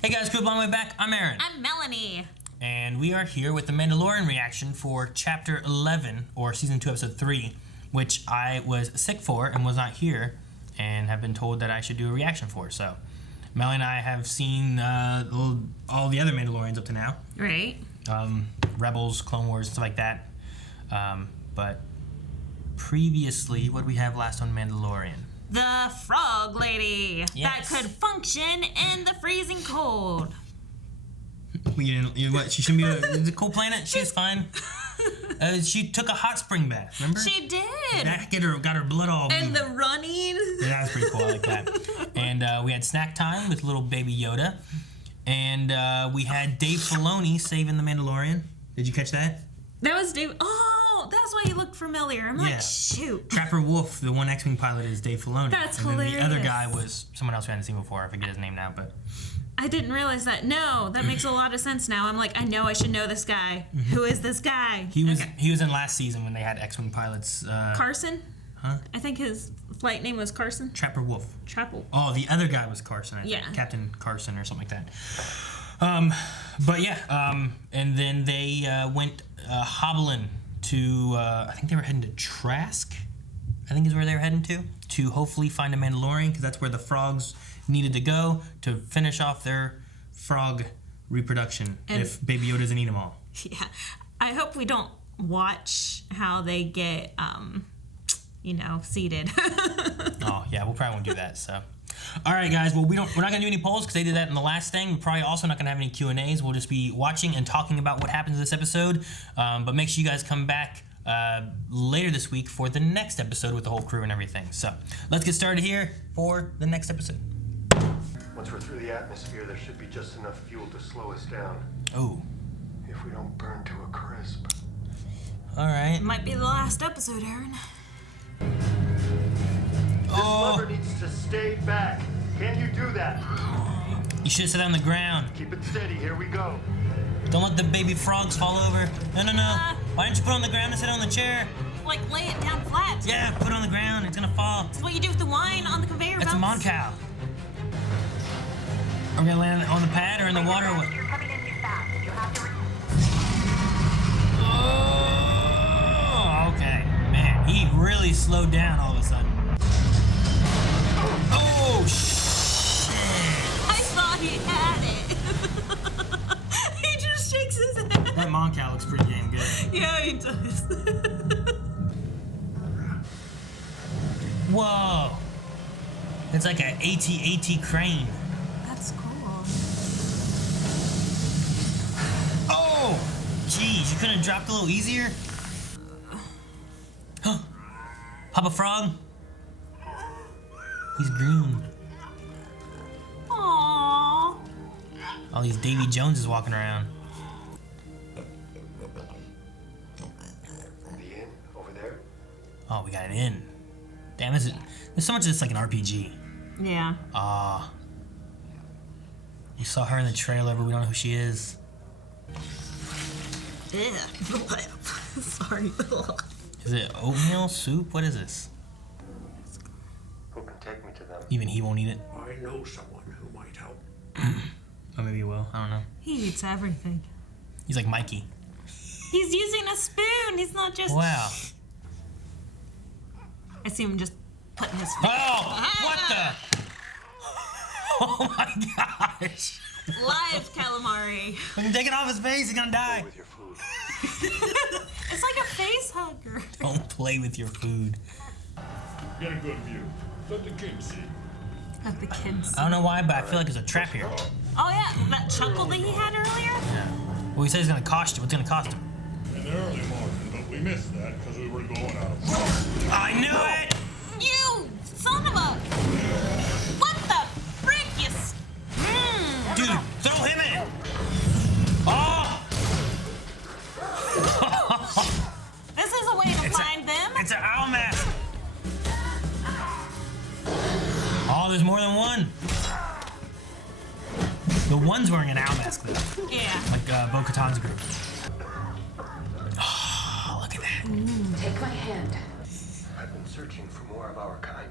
Hey guys, cool, on my way back. I'm Aaron. I'm Melanie. And we are here with the Mandalorian reaction for Chapter 11, or Season 2, Episode 3, which I was sick for and was not here, and have been told that I should do a reaction for. So, Melanie and I have seen all the other Mandalorians up to now. Right. Rebels, Clone Wars, stuff like that. But previously, what did we have last on Mandalorian? The frog lady Yes. that could function in the freezing cold. What? She shouldn't be. It's a cool planet. She's fine. She took a hot spring bath. Remember? She did. That got her blood all. And moving. the running. Yeah, that was pretty cool. I like that. And we had snack time with little baby Yoda, and we had Dave Filoni saving the Mandalorian. Did you catch that? That was Dave. Oh, that's why he looked familiar. I'm like, shoot. Trapper Wolf, the one X-Wing pilot, is Dave Filoni. That's and hilarious. Then the other guy was someone else we hadn't seen before. I forget his name now, but. I didn't realize that. No, that makes a lot of sense now. I'm like, I know I should know this guy. Mm-hmm. Who is this guy? He was in last season when they had X-Wing pilots. Carson? Huh? I think his flight name was Carson. Trapper Wolf. Trapple. Oh, the other guy was Carson. I think. Yeah. Captain Carson or something like that. But yeah, and then they went hobbling to, I think they were heading to Trask, I think is where they were heading to hopefully find a Mandalorian, because that's where the frogs needed to go to finish off their frog reproduction, and if Baby Yoda doesn't eat them all. Yeah. I hope we don't watch how they get, seated. Oh, yeah, we'll probably won't do that, so. All right, guys, well, we're not going to do any polls because they did that in the last thing. We're probably also not going to have any Q&As. We'll just be watching and talking about what happens in this episode. But make sure you guys come back later this week for the next episode with the whole crew and everything. So let's get started here for the next episode. Once we're through the atmosphere, there should be just enough fuel to slow us down. Oh. If we don't burn to a crisp. All right. Might be the last episode, Aaron. This lever needs to stay back. Can you do that? You should have sat on the ground. Keep it steady. Here we go. Don't let the baby frogs fall over. No. Why don't you put it on the ground and sit on the chair? Like, lay it down flat. Yeah, put it on the ground. It's going to fall. That's what you do with the wine on the conveyor That's belts. a Mon cow. Are we going to land on the pad or in the water or what? Oh, okay. Man, he really slowed down all of a sudden. Oh, shit. I thought he had it. He just shakes his head. That Mon cow looks pretty damn good. Yeah, he does. Whoa. It's like an AT-AT crane. That's cool. Oh! Jeez, you couldn't have dropped a little easier? Huh. Papa Frog? He's green. Aww. All these Davy Joneses walking around. The inn over there. Oh, we got an inn. Damn, there's so much of this like an RPG. Yeah. We saw her in the trailer, but we don't know who she is. Sorry. Is it oatmeal soup? What is this? Who can take me to them? Even he won't eat it. I know someone who might help. Or maybe he will. I don't know. He eats everything. He's like Mikey. He's using a spoon. He's not just... Wow. I see him just putting his... Oh! What the? Oh my gosh! Live calamari. I'm taking off his face. He's gonna die. With your food. It's like a face hugger. Don't play with your food. Get a good view. Let the kids see. Of the kids. I don't know why, but I feel like there's a trap here. Oh yeah, that chuckle that he had earlier? Yeah. Well, he said he's gonna cost you. What's it gonna cost him? In the early morning, but we missed that because we were going out of I knew it! You son of a... What the frick, you... Dude, throw him in! Oh! This is a way to find them. It's an owl mask. Oh, there's more than one. The one's wearing an owl mask, though. Yeah. Like Bo-Katan's group. Oh, look at that. Take my hand. I've been searching for more of our kind.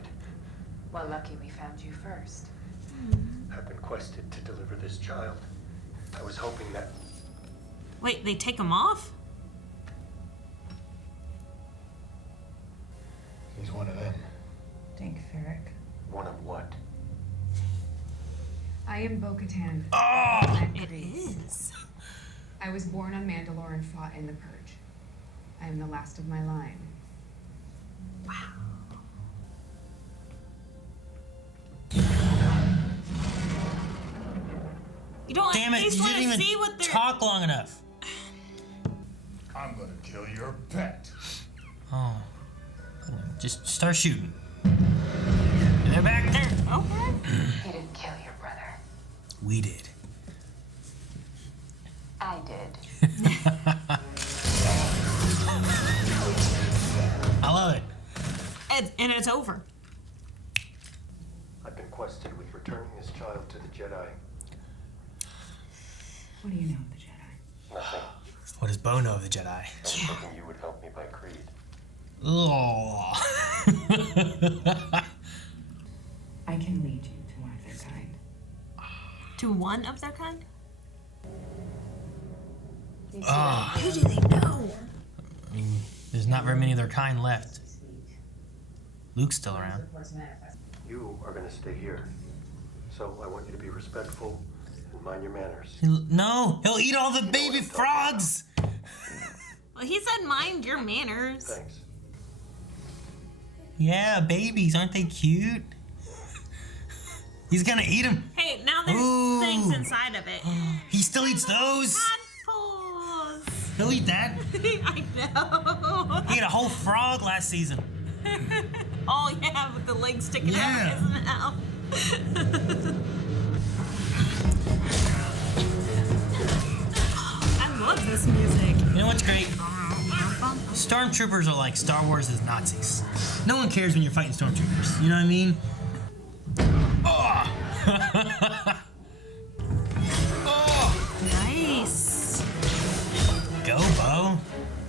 Well, lucky we found you first. I've been quested to deliver this child. I was hoping that... Wait, they take him off? He's one of them. Thank Ferric. One of what? I am Bo-Katan. Oh! It is. I was born on Mandalore and fought in the Purge. I am the last of my line. Wow. You don't Damn it, at least you want didn't to see even what they're... talk long enough. I'm gonna kill your pet. Oh. Just start shooting. They're back there. Okay. He didn't kill your brother. We did. I did. I love it. And it's over. I've been quested with returning this child to the Jedi. What do you know of the Jedi? Nothing. What does Bo know of the Jedi? I was hoping you would help me by creed. Oh. I can lead you to one of their kind. To one of their kind? Ah. Who do they know? I mean, there's not very many of their kind left. Luke's still around. You are gonna stay here. So I want you to be respectful and mind your manners. No, he'll eat all the baby frogs. Well, he said mind your manners. Thanks. Yeah, babies, aren't they cute? He's gonna eat them. Hey, now there's Ooh. things inside of it. He still eats those. Tadpoles. He'll eat that. I know. He ate a whole frog last season. Oh yeah, with the legs sticking Yeah. out, isn't it now? I love this music. You know what's great? Stormtroopers are like Star Wars' Nazis. No one cares when you're fighting stormtroopers. You know what I mean? Oh. Oh. Nice. Go, Bo.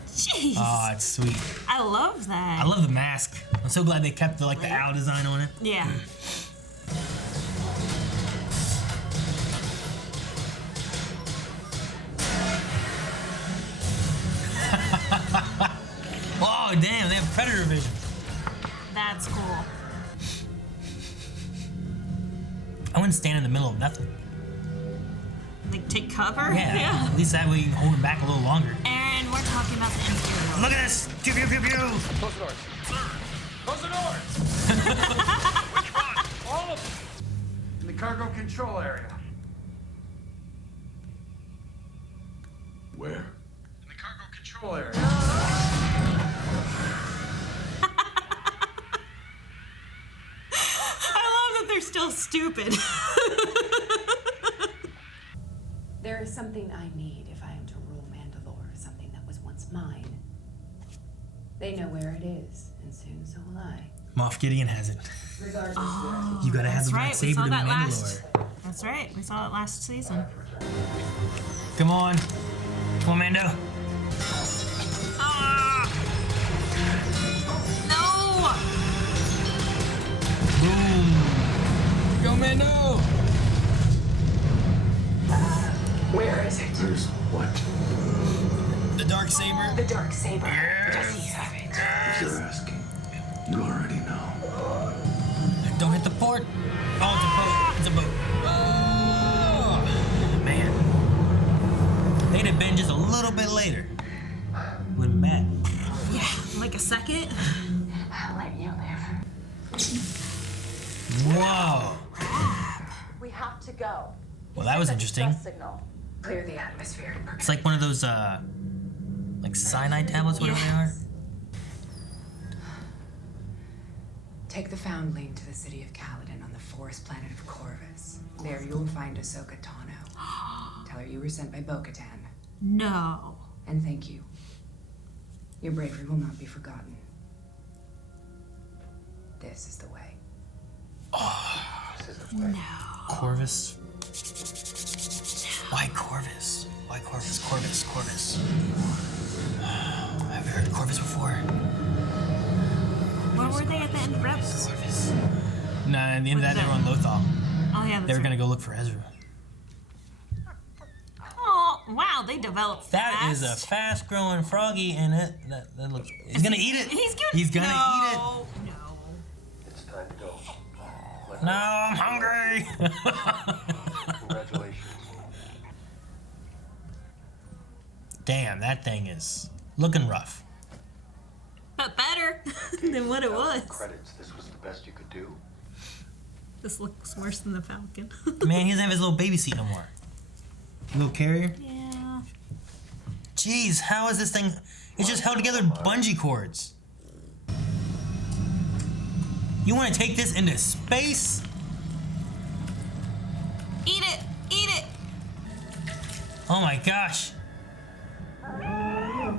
Jeez. Oh, it's sweet. I love that. I love the mask. I'm so glad they kept the owl design on it. Yeah. Oh, damn, they have predator vision. That's cool. I wouldn't stand in the middle of nothing. Like take cover? Yeah. At least that way you can hold it back a little longer. Aaron, we're talking about the Imperial. Look at this! Pew, pew, pew, pew! Close the doors. Sir, close the doors. Which one? All of them. In the cargo control area. Where? In the cargo control area. I love that they're still stupid. There is something I need if I am to rule Mandalore, something that was once mine. They know where it is, and soon so will I. Moff Gideon has it. Regardless You gotta have That's the right, we lightsaber saw to that Mandalore. That's right, we saw it last season. Come on. Come on, Mando. Ah! No! Boom. Go, Mando! Where is it? There's what? The dark saber. The dark saber. Does he have it? If you're asking, you already know. Don't hit the port. Oh, it's a boat. It's a boat. Oh, man. They'd have been just a little bit later. Wouldn't bad. Yeah, like a second. I'll let you live. Whoa. We have to go. Well, that was interesting. Signal. Clear the atmosphere. It's like one of those, like cyanide tablets, whatever they are. Take the Foundling to the city of Caladan on the forest planet of Corvus. There you'll find Ahsoka Tano. Tell her you were sent by Bo-Katan. No. And thank you. Your bravery will not be forgotten. This is the way. This is the way. Corvus. Why Corvus? Why Corvus? Corvus. Corvus. Have you heard of Corvus before? Where were they at the end of Rebels? Corvus. Nah, at the end of that, they were on Lothal. Oh yeah, they were gonna go look for Ezra. Oh, wow, they developed fast. That is a fast-growing froggy, and that looks. He's gonna eat it. He's gonna eat it. No. It's time to go. No, I'm hungry. Congratulations. Damn, that thing is looking rough. But better than what it was. Credits. This was the best you could do. This looks worse than the Falcon. Man, he doesn't have his little baby seat no more. Little carrier? Yeah. Jeez, how is this thing? It's just held together with bungee cords. You want to take this into space? Eat it! Eat it! Oh my gosh.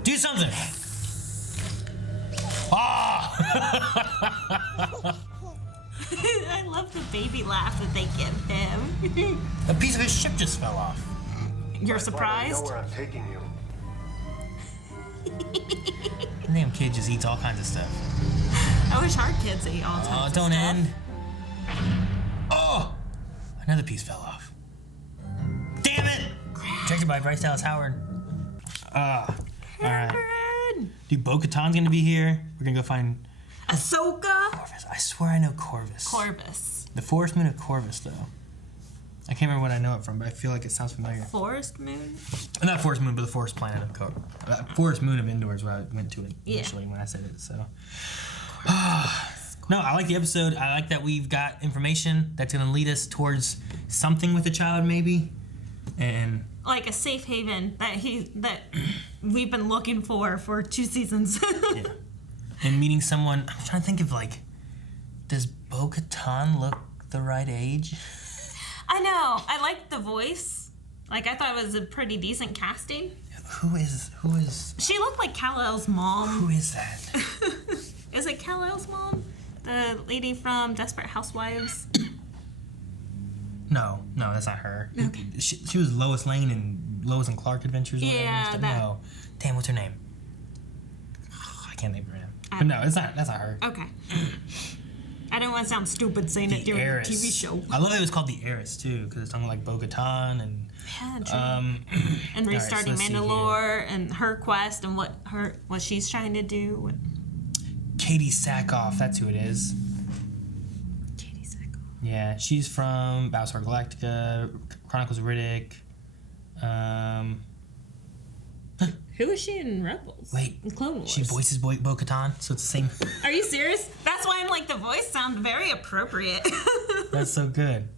Do something. Ah! I love the baby laugh that they give him. A piece of his ship just fell off. You're I surprised? know where I'm taking you. The damn kid just eats all kinds of stuff. I wish our kids ate all Oh, types don't of stuff. end. Oh! Another piece fell off. Damn it! Directed by Bryce Dallas Howard. Alright. Aaron! Dude, Bo-Katan's gonna be here. We're gonna go find Ahsoka! Corvus. I swear I know Corvus. Corvus. The Forest Moon of Corvus, though. I can't remember what I know it from, but I feel like it sounds familiar. Forest Moon? Not Forest Moon, but the Forest Planet of Corvus. Forest Moon of Endor is where I went to it initially when I said it, so. No, I like the episode. I like that we've got information that's gonna lead us towards something with the child, maybe. And Like a safe haven that we've been looking for 2 seasons. yeah. And meeting someone. I'm trying to think of, like, does Bo-Katan look the right age? I know. I liked the voice. Like, I thought it was a pretty decent casting. Who is? She looked like Kal-El's mom. Who is that? Is it Kal-El's mom? The lady from Desperate Housewives? No, that's not her. Okay. She was Lois Lane in Lois and Clark Adventures. Or Yeah, whatever. that. No. Damn, what's her name? I can't think of her name. But no, it's not. That's not her. Okay. I don't want to sound stupid saying it during Heiress. the TV show. I love that it was called the Heiress too, because it's talking like Bo-Katan and Yeah, true. And restarting let's see Mandalore and her quest and what she's trying to do. Katie Sackhoff. That's who it is. Katie Sackhoff. Yeah, she's from Battlestar Galactica, Chronicles of Riddick. Who is she in Rebels? Wait, In Clone Wars. she voices Bo-Katan, so it's the same. Are you serious? That's why I'm like, the voice sounds very appropriate. That's so good.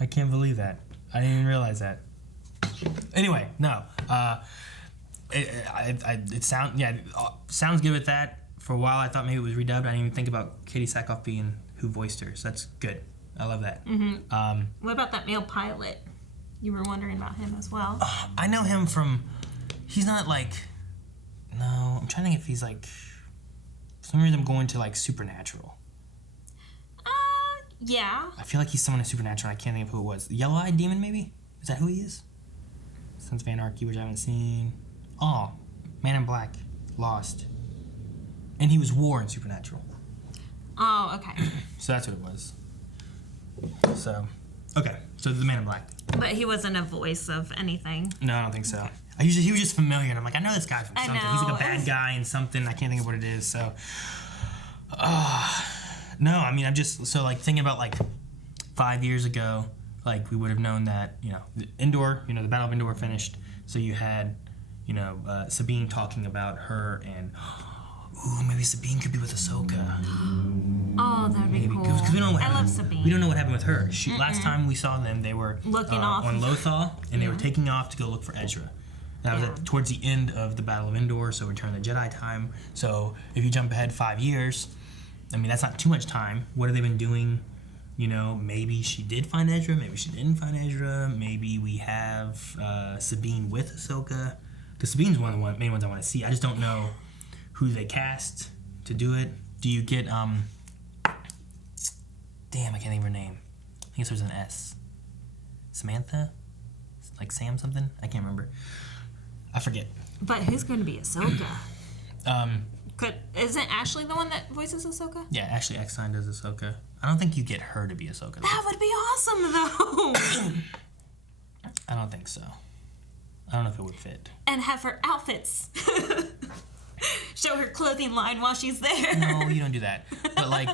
I can't believe that. I didn't even realize that. Anyway, no. It sounds good with that. For a while, I thought maybe it was redubbed. I didn't even think about Katie Sackhoff being who voiced her, so that's good. I love that. Mm-hmm. What about that male pilot? You were wondering about him as well. I know him from. He's not like. No, I'm trying to think if he's like. For some reason, I'm going to like Supernatural. Yeah. I feel like he's someone in Supernatural. And I can't think of who it was. The Yellow-Eyed Demon, maybe? Is that who he is? Sons of Anarchy, which I haven't seen. Oh, Man in Black, Lost, and he was War in Supernatural. Oh, okay. So that's what it was. So, okay. So the Man in Black. But he wasn't a voice of anything. No, I don't think so. He was just familiar, and I'm like, I know this guy from something. He's like a bad guy in something. I can't think of what it is. So, no, I mean, I'm just so like thinking about like 5 years ago, like we would have known that Endor, the Battle of Endor finished. So you had, Sabine talking about her, and maybe Sabine could be with Ahsoka. Oh, that'd be cool. Because we don't know what I happened. love Sabine. We don't know what happened with her. Last time we saw them, they were Looking off on of- Lothal, and they were taking off to go look for Ezra. That was towards the end of the Battle of Endor, so Return of the Jedi time. So if you jump ahead 5 years, I mean, that's not too much time. What have they been doing? Maybe she did find Ezra, maybe she didn't find Ezra, maybe we have Sabine with Ahsoka. Because Sabine's one of the main ones I want to see. I just don't know who they cast to do it. Do you get, damn, I can't think of her name. I think it starts with an S. Samantha? Like Sam something? I can't remember. I forget. But who's going to be Ahsoka? Um, Isn't Ashley the one that voices Ahsoka? yeah, Ashley Eckstein does Ahsoka. I don't think you get her to be Ahsoka. That would be awesome, though. I don't think so. I don't know if it would fit. And have her outfits. Show her clothing line while she's there. No, you don't do that. But, like,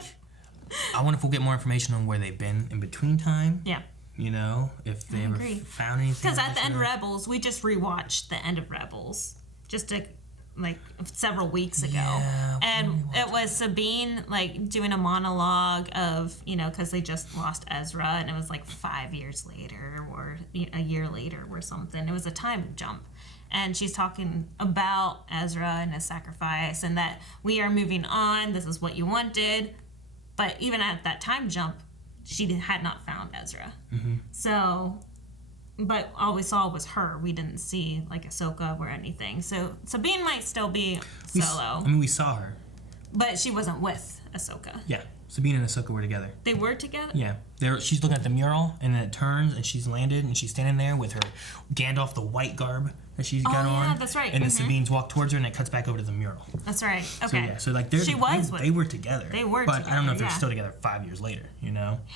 I wonder if we'll get more information on where they've been in between time. Yeah. You know, if they ever found anything. Because at the end of Rebels, we just rewatched the end of Rebels. Just several weeks ago. Yeah, and it was Sabine, like, doing a monologue of, you know, because they just lost Ezra, and it was like 5 years later or a year later or something. It was a time jump. And she's talking about Ezra and his sacrifice and that we are moving on. This is what you wanted. But even at that time jump, she had not found Ezra. Mm-hmm. So, but all we saw was her. We didn't see, like, Ahsoka or anything. So Sabine might still be Solo. We saw her. But she wasn't with Ahsoka. Yeah. Sabine and Ahsoka were together. They were together? Yeah. She's looking at the mural, and then it turns, and she's landed, and she's standing there with her Gandalf, the white garb that she's got on. Yeah, that's right. And then Sabine's walked towards her, and it cuts back over to the mural. That's right. Okay. So like, she was they were together. They were but together, I don't know if they're still together 5 years later, you know? Yeah.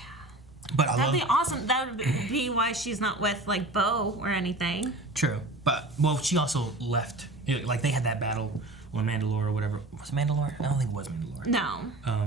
But that'd be awesome. That would be why she's not with, like, Bo or anything. True. But, well, she also left. Like, they had that battle on Mandalore or whatever. Was it Mandalore? I don't think it was Mandalore. No.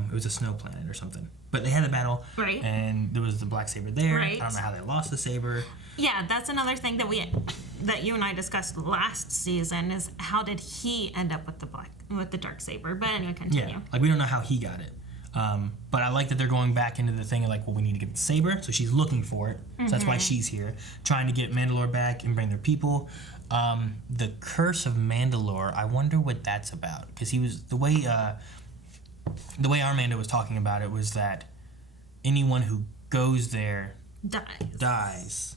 It was a snow planet or something. But they had the battle. Right. And there was the black saber there. Right. I don't know how they lost the saber. Yeah, that's another thing that you and I discussed last season is how did he end up with the dark saber? But anyway, continue. Yeah. Like, we don't know how he got it. But I like that they're going back into the thing of, like, well, we need to get the saber. So she's looking for it. So that's why she's here. Trying to get Mandalore back and bring their people. The Curse of Mandalore, I wonder what that's about. Because he was, the way Armando was talking about it was that anyone who goes there dies.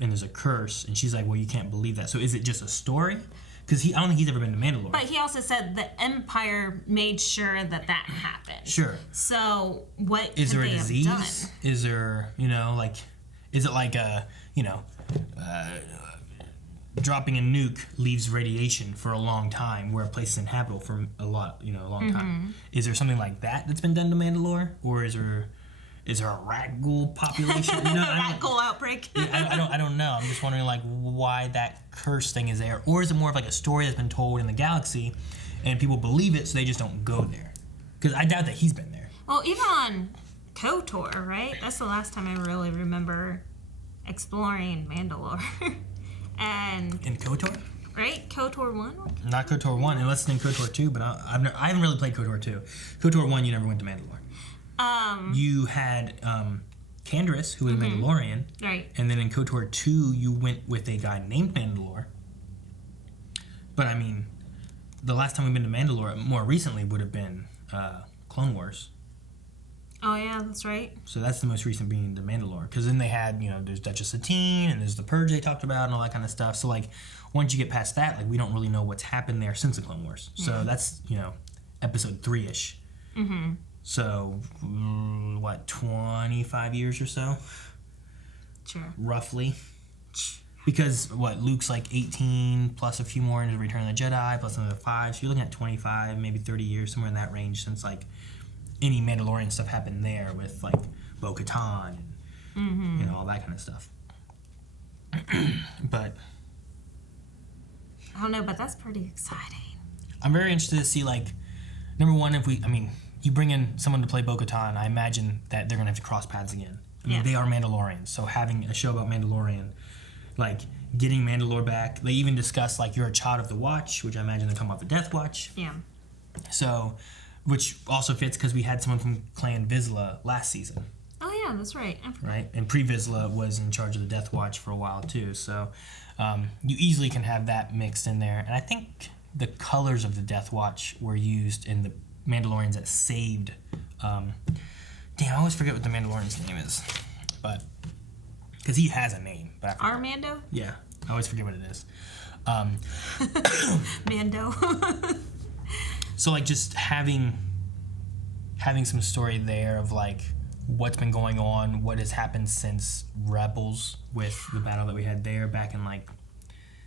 And there's a curse. And she's like, well, you can't believe that. So is it just a story? Because I don't think he's ever been to Mandalore. But he also said the Empire made sure that happened. Sure. So what is there a they disease? Have done? Is there, you know, like, is it like dropping a nuke leaves radiation for a long time where a place is inhabitable for a long time? Is there something like that that's been done to Mandalore, or is there a rat ghoul population? You know, rat ghoul outbreak. I don't know. I'm just wondering, like, why that curse thing is there, or is it more of like a story that's been told in the galaxy, and people believe it, so they just don't go there? Because I doubt that he's been there. Well, even on KOTOR, right? That's the last time I really remember exploring Mandalore. And in KOTOR? Right? KOTOR 1? Not KOTOR 1, unless it's in KOTOR 2, but I haven't really played KOTOR 2. KOTOR 1, you never went to Mandalore. You had Canderous, who was a Mandalorian. Right. And then in KOTOR 2, you went with a guy named Mandalore. But, I mean, the last time we've been to Mandalore, more recently, would have been Clone Wars. Oh, yeah, that's right. So that's the most recent being the Mandalore. Because then they had, there's Duchess Satine, and there's the Purge they talked about, and all that kind of stuff. So, like, once you get past that, like, we don't really know what's happened there since the Clone Wars. Mm-hmm. So that's, episode 3-ish. Mm-hmm. So, 25 years or so? Sure. Roughly. Because, Luke's like 18, plus a few more into Return of the Jedi, plus another 5. So you're looking at 25, maybe 30 years, somewhere in that range, since, like, any Mandalorian stuff happened there with, like, Bo-Katan and, all that kind of stuff. But I don't know, but that's pretty exciting. I'm very interested to see, like, number one, you bring in someone to play Bo-Katan, I imagine that they're going to have to cross paths again. They are Mandalorians, so having a show about Mandalorian, like, getting Mandalore back, they even discuss, like, you're a child of the Watch, which I imagine they come off the Death Watch. Yeah. So, which also fits because we had someone from Clan Vizsla last season. Oh, yeah, that's right. Right? And Pre-Vizsla was in charge of the Death Watch for a while, too. So, you easily can have that mixed in there. And I think the colors of the Death Watch were used in the Mandalorians that saved... I always forget what the Mandalorian's name is. But... Because he has a name. But Armando? Yeah. I always forget what it is. Mando. So, like, just having some story there of, like, what's been going on, what has happened since Rebels with the battle that we had there back in, like,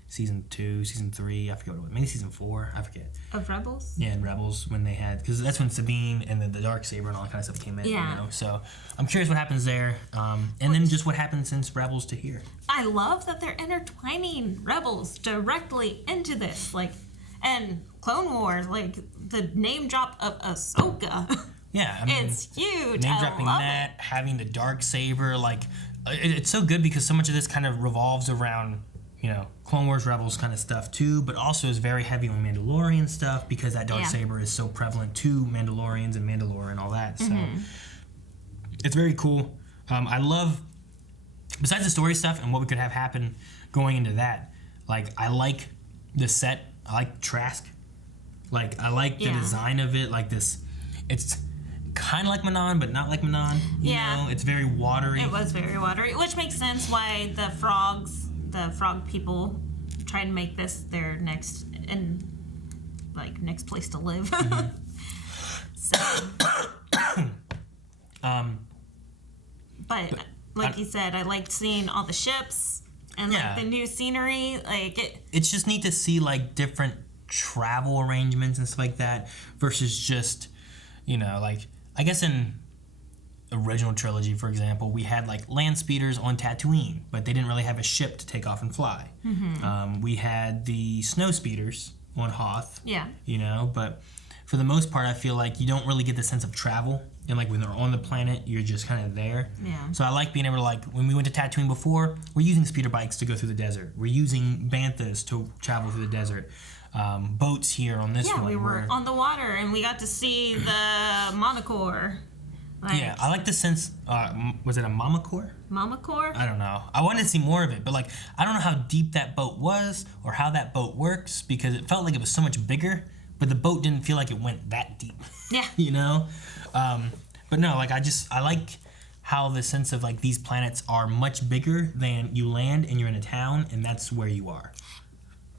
season 2, season 3, I forget what it was, maybe season 4, I forget. Of Rebels? Yeah, in Rebels, when they had, because that's when Sabine and the Darksaber and all that kind of stuff came in. Yeah. You know? So I'm curious what happens there, and then just what happens since Rebels to here. I love that they're intertwining Rebels directly into this, like, and Clone Wars, like the name drop of Ahsoka. Yeah, I mean, it's huge. name I dropping love that, having the Darksaber, like it's so good because so much of this kind of revolves around, you know, Clone Wars, Rebels kind of stuff too, but also is very heavy on Mandalorian stuff because that Darksaber is so prevalent to Mandalorians and Mandalore and all that. So it's very cool. I love, besides the story stuff and what we could have happen going into that, like I like the set, I like Trask, like I like the design of it, like this, it's kind of like Manon, but not like Manon. You know? It's very watery. It was very watery, which makes sense why the frog people try to make this their next place to live. But like you said, I liked seeing all the ships and like the new scenery. Like it's just neat to see like different travel arrangements and stuff like that versus just, you know, like I guess in original trilogy, for example, we had like land speeders on Tatooine, but they didn't really have a ship to take off and fly. We had the snow speeders on Hoth. Yeah. You know, but for the most part, I feel like you don't really get the sense of travel. And like when they're on the planet, you're just kind of there. Yeah. So I like being able to, like, when we went to Tatooine before, we're using speeder bikes to go through the desert. We're using banthas to travel through the desert. Boats here on this one. Yeah, we were on the water and we got to see the Monocore. Like, yeah, I like the sense. Was it a Mamacore? Mamacore? I don't know. I wanted to see more of it, but like I don't know how deep that boat was or how that boat works because it felt like it was so much bigger, but the boat didn't feel like it went that deep. Yeah. You know? But no, like I like how the sense of like these planets are much bigger than you land and you're in a town and that's where you are.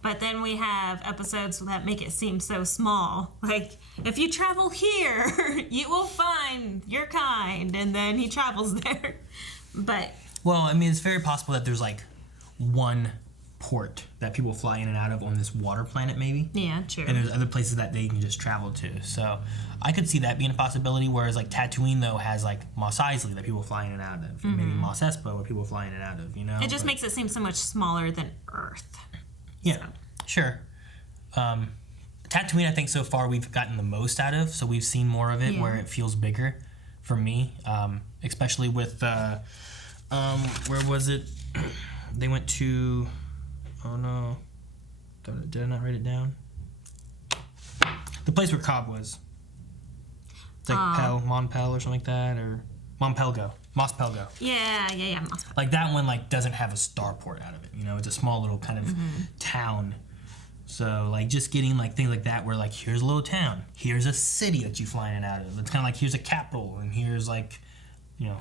But then we have episodes that make it seem so small. Like, if you travel here, you will find your kind. And then he travels there. But... Well, I mean, it's very possible that there's, like, one port that people fly in and out of on this water planet, maybe. Yeah, true. And there's other places that they can just travel to. So I could see that being a possibility, whereas, like, Tatooine, though, has, like, Mos Eisley that people fly in and out of. And maybe Mos Espa where people fly in and out of, you know? It just makes it seem so much smaller than Earth. Yeah, sure. Tatooine, I think so far we've gotten the most out of, so we've seen more of it where it feels bigger for me, especially with, where was it? They went to, oh no, did I not write it down? The place where Cobb was. It's like Mon Pel or something like that, or Mos Pelgo. Yeah, Mos Pelgo. Like that one, like doesn't have a starport out of it. You know, it's a small little kind of town. So like just getting like things like that, where like here's a little town, here's a city that you fly in and out of. It's kind of like here's a capital, and here's like, you know,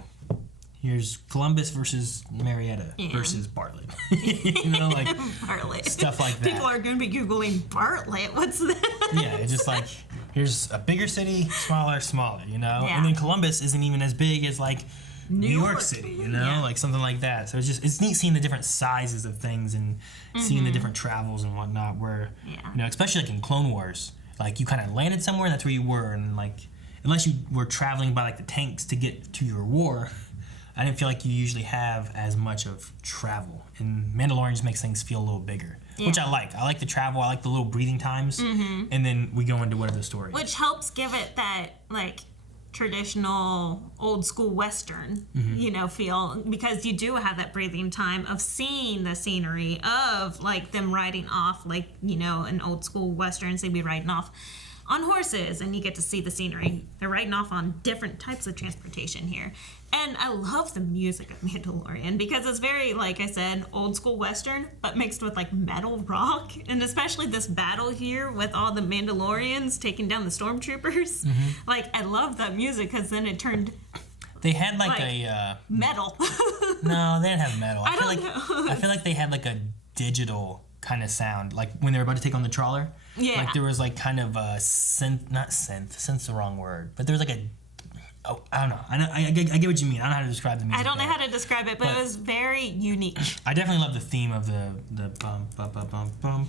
here's Columbus versus Marietta versus Bartlett. You know, like Bartlett. Stuff like that. People are going to be Googling Bartlett. What's that? Yeah, it's just like here's a bigger city, smaller, you know? Yeah. And then Columbus isn't even as big as like New York City, you know? Like something like that. So it's neat seeing the different sizes of things and seeing the different travels and whatnot where, you know, especially like in Clone Wars, like you kind of landed somewhere and that's where you were. And like, unless you were traveling by like the tanks to get to your war, I didn't feel like you usually have as much of travel. And Mandalorian just makes things feel a little bigger. Yeah. Which I like. I like the travel. I like the little breathing times. And then we go into whatever the story is. Which helps give it that, like, traditional old school Western, you know, feel. Because you do have that breathing time of seeing the scenery of, like, them riding off, like, you know, an old school Westerns, they'd be riding off on horses and you get to see the scenery. They're riding off on different types of transportation here. And I love the music of Mandalorian because it's very, like I said, old school Western, but mixed with like metal rock. And especially this battle here with all the Mandalorians taking down the stormtroopers. Like, I love that music because then it turned... They had like a... metal. No, they didn't have metal. I don't know. I feel like they had like a digital kind of sound. Like when they were about to take on the trawler. Yeah. Like there was like kind of a synth, not synth, synth's the wrong word, but there was like a Oh, I don't know. I get what you mean. I don't know how to describe the music. I don't know there. how to describe it, but it was very unique. I definitely love the theme of the bum bum bum bum bum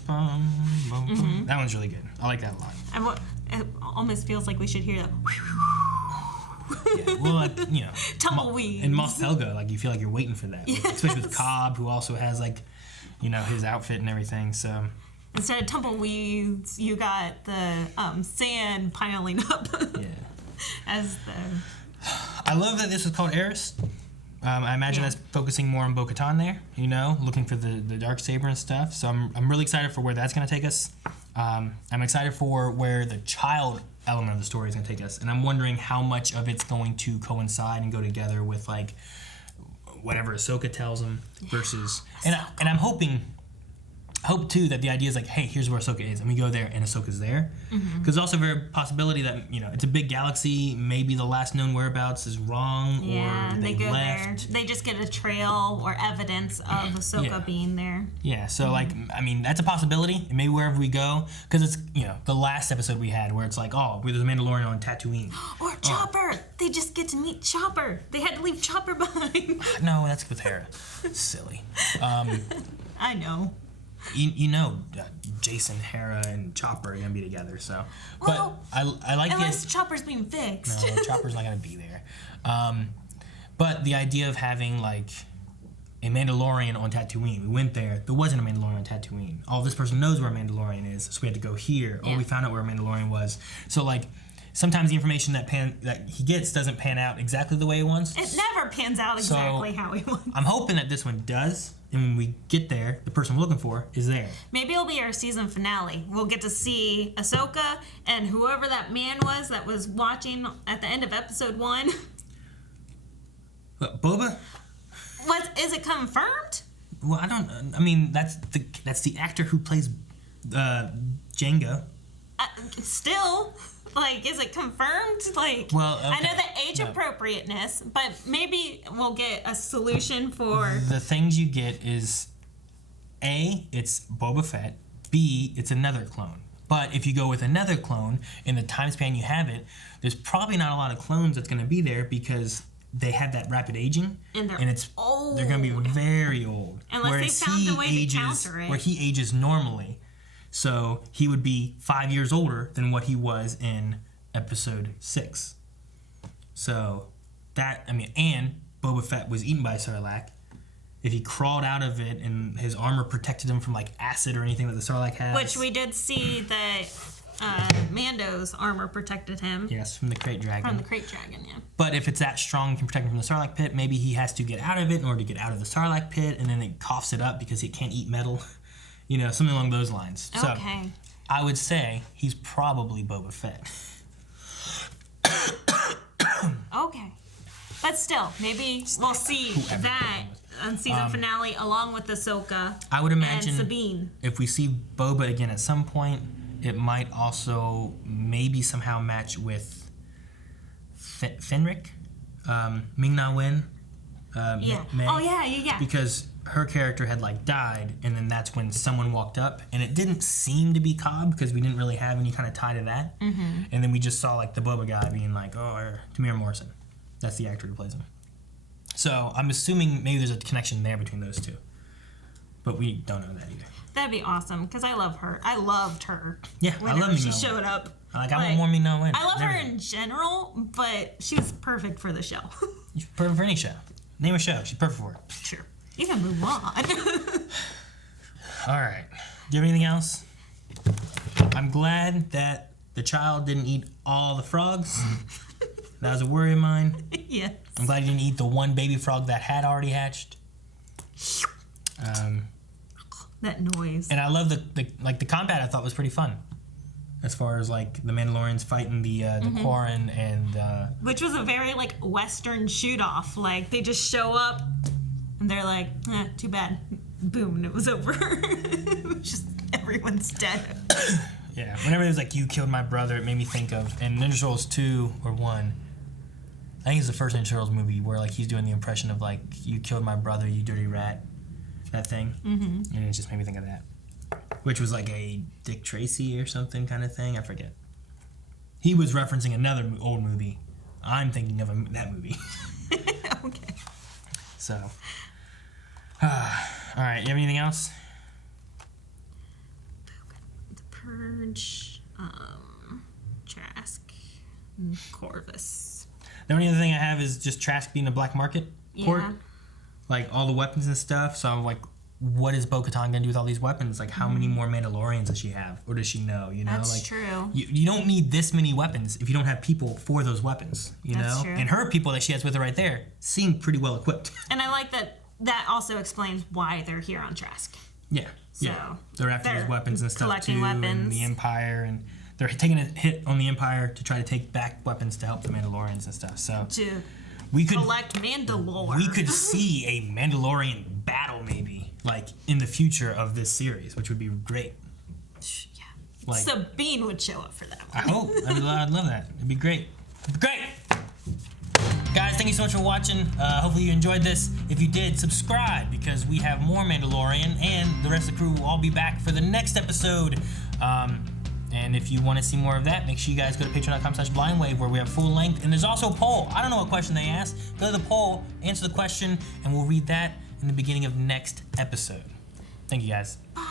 bum bum. That one's really good. I like that a lot. It almost feels like we should hear that. Yeah, well, like, you know, Tumbleweeds. in Moss Helga, like you feel like you're waiting for that, Yes. especially with Cobb, who also has like, you know, his outfit and everything. So Instead of tumbleweeds, you got the sand piling up. yeah, As the. I love that this is called Heiress. I imagine that's focusing more on Bo-Katan there, you know, looking for the Darksaber and stuff. So I'm really excited for where that's going to take us. I'm excited for where the child element of the story is going to take us. And I'm wondering how much of it's going to coincide and go together with, like, whatever Ahsoka tells him versus... And I'm hope too that the idea is like, hey, here's where Ahsoka is, and we go there, and Ahsoka's there. Because there's also a very possibility that, you know, it's a big galaxy. Maybe the last known whereabouts is wrong, Yeah, or and they go left. there. They just get a trail or evidence of Ahsoka being there. Yeah, so like, I mean, that's a possibility. And maybe wherever we go, because it's, you know, the last episode we had where it's like, oh, there's a Mandalorian on Tatooine. Or Chopper. They just get to meet Chopper. They had to leave Chopper behind. No, that's with Hera. Silly. I know. You know, Jason, Hera, and Chopper are gonna be together. So, Well, but I like Unless the Chopper's being fixed. no, Chopper's not gonna be there. But the idea of having like a Mandalorian on Tatooine, we went there. There wasn't a Mandalorian on Tatooine. Oh, this person knows where a Mandalorian is, so we had to go here. Oh, Yeah. we found out where a Mandalorian was. So like, sometimes the information that he gets doesn't pan out exactly the way he wants. It never pans out exactly how he wants. I'm hoping that this one does. And when we get there, the person we're looking for is there. Maybe it'll be our season finale. We'll get to see Ahsoka and whoever that man was that was watching at the end of episode 1. But Boba? Is it confirmed? Well, I mean, that's the actor who plays Jango. Still, like, is it confirmed? Like, Well, I know okay. the age appropriateness, but maybe we'll get a solution for. The things you get is A, it's Boba Fett. B, it's another clone. But if you go with another clone in the time span you have it, there's probably not a lot of clones that's going to be there because they have that rapid aging, And they're old. They're going to be very old. Unless they Whereas found he a way to ages, counter it. where he ages normally. So he would be 5 years older than what he was in episode 6. So that, I mean, and Boba Fett was eaten by a Sarlacc. If he crawled out of it and his armor protected him from like acid or anything that the Sarlacc has. Which we did see that Mando's armor protected him. Yes, from the Krayt Dragon. From the Krayt Dragon, yeah. But if it's that strong and can protect him from the Sarlacc pit, maybe he has to get out of it in order to get out of the Sarlacc pit, and then it coughs it up because he can't eat metal. You know, something along those lines. So Okay. I would say he's probably Boba Fett. Okay. But still, maybe we'll see Whoever that the on season finale along with Ahsoka I would imagine and Sabine. if we see Boba again at some point, it might also maybe somehow match with Fenric, Ming-Na Wen. Yeah. May, Oh, yeah. Because her character had like died, and then that's when someone walked up, and it didn't seem to be Cobb because we didn't really have any kind of tie to that. Mm-hmm. And then we just saw like the Boba guy being like, oh, Tamir Morrison. That's the actor who plays him. So I'm assuming maybe there's a connection there between those two, but we don't know that either. That'd be awesome because I love her. I loved her. Yeah, I whenever love she Ming-Na Wen. showed up. I want more Ming-Na Wen. I love her Everything. in general, but she was perfect for the show. She's perfect for any show. Name a show. She's perfect for it. Sure. You can move on. All right. Do you have anything else? I'm glad that the child didn't eat all the frogs. That was a worry of mine. Yes. I'm glad he didn't eat the one baby frog that had already hatched. That noise. And I love the combat. I thought was pretty fun. As far as like the Mandalorians fighting the Quarren and Which was a very like Western shoot off. Like they just show up and they're like, too bad. Boom, and it was over. It was just everyone's dead. yeah. Whenever it was like you killed my brother, it made me think of and Ninja Turtles 2 or 1. I think it's the first Ninja Turtles movie where like he's doing the impression of like you killed my brother, you dirty rat, that thing, and it just made me think of that, which was like a Dick Tracy or something kind of thing. I forget. He was referencing another old movie, I'm thinking of that movie. Okay. So, all right. You have anything else? The Purge, Trask, Corvus. The only other thing I have is just Trask being a black market port. Yeah. Like, all the weapons and stuff. So I'm like, what is Bo-Katan gonna do with all these weapons? Like, how many more Mandalorians does she have, or does she know? You know, That's like, true. You don't need this many weapons if you don't have people for those weapons. You That's know, true. and her people that she has with her right there seem pretty well equipped. And I like that also explains why they're here on Trask. Yeah, So, yeah. They're after they're these weapons and stuff collecting too, and weapons. the Empire, and they're taking a hit on the Empire to try to take back weapons to help the Mandalorians and stuff. So To we could collect Mandalore. we could see a Mandalorian battle maybe, like in the future of this series, which would be great. Yeah. Like, Sabine would show up for that I one. hope. I'd love that. It'd be great. It'd be great. Guys, thank you so much for watching. Hopefully you enjoyed this. If you did, subscribe, because we have more Mandalorian, and the rest of the crew will all be back for the next episode. And if you want to see more of that, make sure you guys go to patreon.com/blindwave, where we have full length. And there's also a poll. I don't know what question they asked. Go to the poll, answer the question, and we'll read that in the beginning of next episode. Thank you, guys. Bye.